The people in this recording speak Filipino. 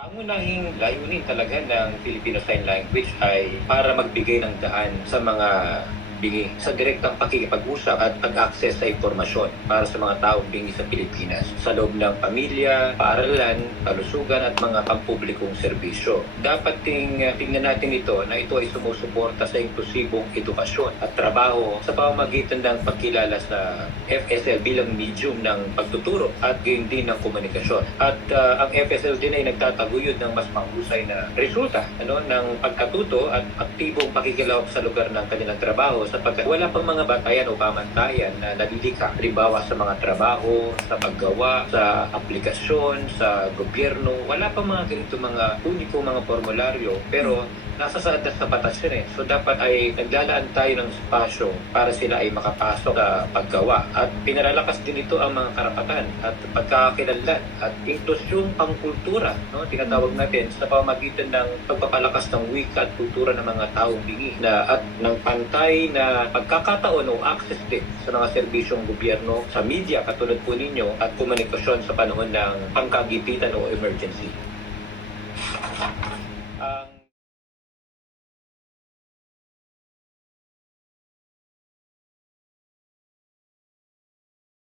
Pangunahing layunin talaga ng Filipino Sign Language ay para magbigay ng daan sa mga bingi sa direktang pakikipag-usap at pag-access sa impormasyon para sa mga taong bingi sa Pilipinas sa loob ng pamilya, paaralan, kalusugan at mga pampublikong serbisyo. Dapat ting uh, tingnan natin ito na ito ay sumusuporta sa inklusibong edukasyon at trabaho sa pamamagitan ng pagkilala sa FSL bilang medium ng pagtuturo at gayon din ng komunikasyon. At uh, ang FSL din ay nagtataguyod ng mas mahusay na resulta ano, ng pagkatuto at aktibong pakikilahok sa lugar ng kanilang trabaho sapagkat wala pang mga batayan o pamantayan na nalilikha. Halimbawa sa mga trabaho, sa paggawa, sa aplikasyon, sa gobyerno, wala pang mga ganito mga uniko mga formularyo pero nasa saad na sa batas yun eh. So dapat ay naglalaan tayo ng spasyo para sila ay makapasok sa paggawa. At pinaralakas din ito ang mga karapatan at pagkakakilanlan at inklusyong pangkultura, no? tinatawag natin sa pamamagitan ng pagpapalakas ng wika at kultura ng mga taong bingi na at ng pantay na pagkakataon o access din sa mga serbisyong gobyerno sa media katulad po ninyo at komunikasyon sa panahon ng pangkagipitan o emergency.